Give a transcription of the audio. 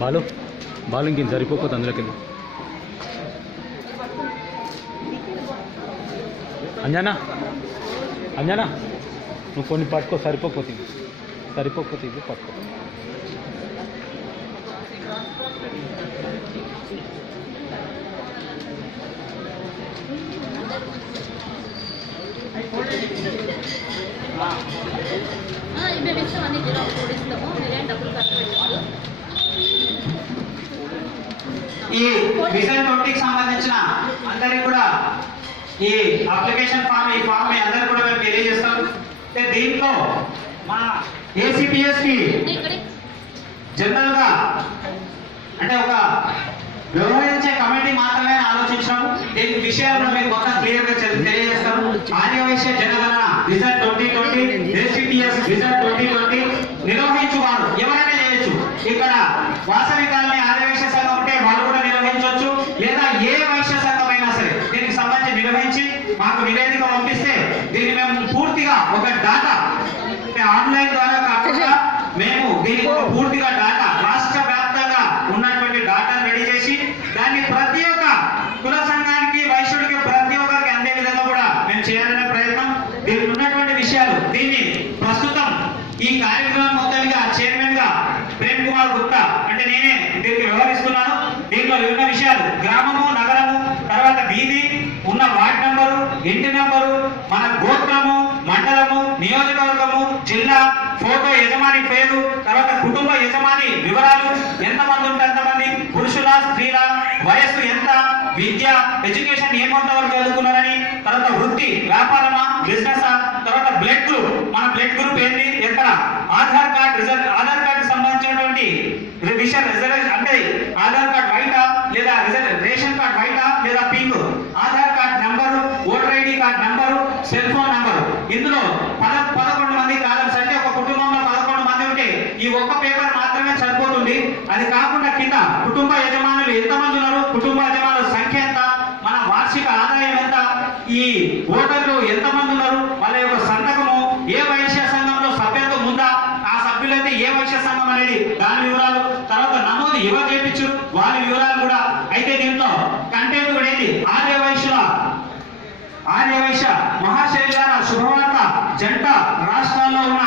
బాలు బాలు ఇంకేం సరిపోతుంది అందులోకి. అంజనా అంజనా నువ్వు కొన్ని పట్టుకో, సరిపోతుంది ఇది పట్టుకో. ఈ విజన్ 20కి సంబంధించిన అందరికి కూడా ఈ అప్లికేషన్ ఫామ్ ఈ ఫామ్ మీ అందరికి కూడా మేము తెలియజేస్తాం. దీంట్లో మా ACPS కి జనరల్ గా అంటే ఒక వ్యవహరించే కమిటీ మాత్రమే ఆలోచించాము. దీని విషయాలను మేము మొత్తం క్లియర్ గా తెలియజేస్తాము. ఆర్యవైశ్య జనగణన విజన్ 2020 ACPS విజన్ 2020 నిర్వహించువారు ఎవరైనా చేయొచ్చు. ఇక్కడ వాసవి కాలనీ ఆర్యవైశ్య సంఘం ఉంటే వాళ్ళు కూడా నిర్వహించవచ్చు, లేదా ఏ వైశ్య సంఘం అయినా సరే దీనికి సంబంధించి నిర్వహించి మాకు నివేదిక పంపిస్తే దీన్ని మేము పూర్తిగా ఒక డాటా ఆన్లైన్ ద్వారా కాకుండా మేము దీనికి పూర్తిగా డాటా రాష్ట్ర వ్యాప్తంగా ఉన్నటువంటి డాటాను రెడీ చేసి దాన్ని ప్రతి ఒక్క కుల సంఘానికి వైశ్యుడికి ప్రతి ఒక్కరికి అందే విధంగా కూడా మేము చేయాలనే ప్రయత్నం. దీనికి ఉన్నటువంటి విషయాలు దీన్ని ప్రస్తుతం ఈ కార్యక్రమం మొత్తానికి చైర్మన్ గా ప్రేమ్ కుమార్ గుప్తా అంటే నేనే దీనికి వ్యవహరిస్తున్నాను. దీంట్లో వివిధ విషయాలు గ్రామము, నగరము, తర్వాత వీధి, ఉన్న వార్డ్ నంబరు, ఇంటి నంబరు, మన గోత్రము, మండలము, నియోజకవర్గము, జిల్లా, ఫోటో యజమాని పేరు, తర్వాత కుటుంబ యజమాని వివరాలు, ఎంతమంది ఉంటే ఎంతమంది, పురుషుల స్త్రీల, వయస్సు ఎంత, విద్య ఎడ్యుకేషన్ ఏమంత వరకు చదువుకున్నారని, తర్వాత వృత్తి వ్యాపారమా బిజినెస్, తర్వాత బ్లడ్ గ్రూప్ మన బ్లడ్ గ్రూప్ ఏంటి, ఎక్కడ ఆధార్ కార్డ్ ఆధార్ కార్డు సంబంధించినటువంటి విషయం అంటే ఆధార్ కార్డ్ వైటా లేదా రేషన్ కార్డ్ వైటా లేదా pink, Aadhaar card number, voter ID card number, cell phone number. ఇందులో 11 మంది కాలమ్స్ అంటే ఒక కుటుంబంలో 11 మంది ఉంటే ఈ ఒక్క పేపర్ మాత్రమే సరిపోతుంది. అది కాకుండా కింద కుటుంబ యజమానులు ఎంతమంది ఉన్నారు, కుటుంబ యజమానుల సంఖ్య ఎంత, మన వార్షిక ఆదాయం ఎంత, ఈ ఓటర్లు ఎంతమంది ఉన్నారు, వాళ్ళ యొక్క సంతకము, ఏ వైశ్య సంఘంలో సభ్యత్వం ఉందా, ఆ సభ్యులైతే ఏ వైశ్య సంఘం అనేది దాని వివరాలు, తర్వాత నమోదు ఎవరు చేయించు వాళ్ళ వివరాలు కూడా. అయితే దీంట్లో కంటెంట్ కూడా ఏంటి, ఆర్యవైశ్య మహాశైలాల శుభవార్త జంట రాష్ట్రాల్లో ఉన్న